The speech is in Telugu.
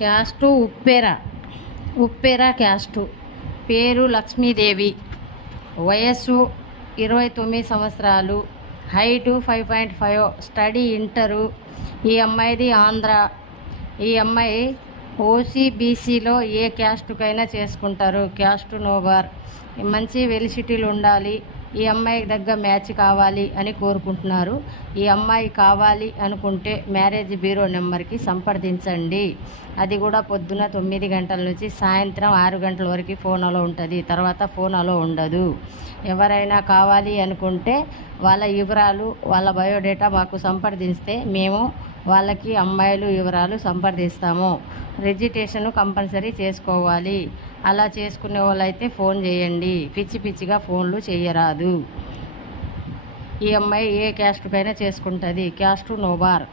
Caste ఉప్పేరా caste. పేరు లక్ష్మీదేవి. వయస్సు 29 సంవత్సరాలు. హైటు 5.5. Study inter. ఈ అమ్మాయిది ఆంధ్ర. ఈ అమ్మాయి ఓసీబీసీలో ఏ క్యాస్టుకైనా చేసుకుంటారు. క్యాస్టు నోబార్. మంచి వెలిసిటీలు ఉండాలి. ఈ అమ్మాయికి దగ్గర మ్యాచ్ కావాలి అని కోరుకుంటున్నారు. ఈ అమ్మాయి కావాలి అనుకుంటే మ్యారేజ్ బ్యూరో నెంబర్కి సంప్రదించండి. అది కూడా పొద్దున 9 గంటల నుంచి సాయంత్రం 6 గంటల వరకు ఫోన్ అలో ఉంటుంది. తర్వాత ఫోన్ అలో ఉండదు. ఎవరైనా కావాలి అనుకుంటే వాళ్ళ వివరాలు, వాళ్ళ బయోడేటా మాకు సంప్రదిస్తే మేము వాళ్ళకి అమ్మాయిలు వివరాలు సంప్రదిస్తాము. రిజిస్ట్రేషన్ కంపల్సరీ చేసుకోవాలి. అలా చేసుకునే వాళ్ళైతే ఫోన్ చేయండి. పిచ్చిగా ఫోన్లు చేయరాదు. ఈ అమ్మాయి ఏ క్యాస్ట్కైనా చేసుకుంటుంది. క్యాస్టు నోబార్.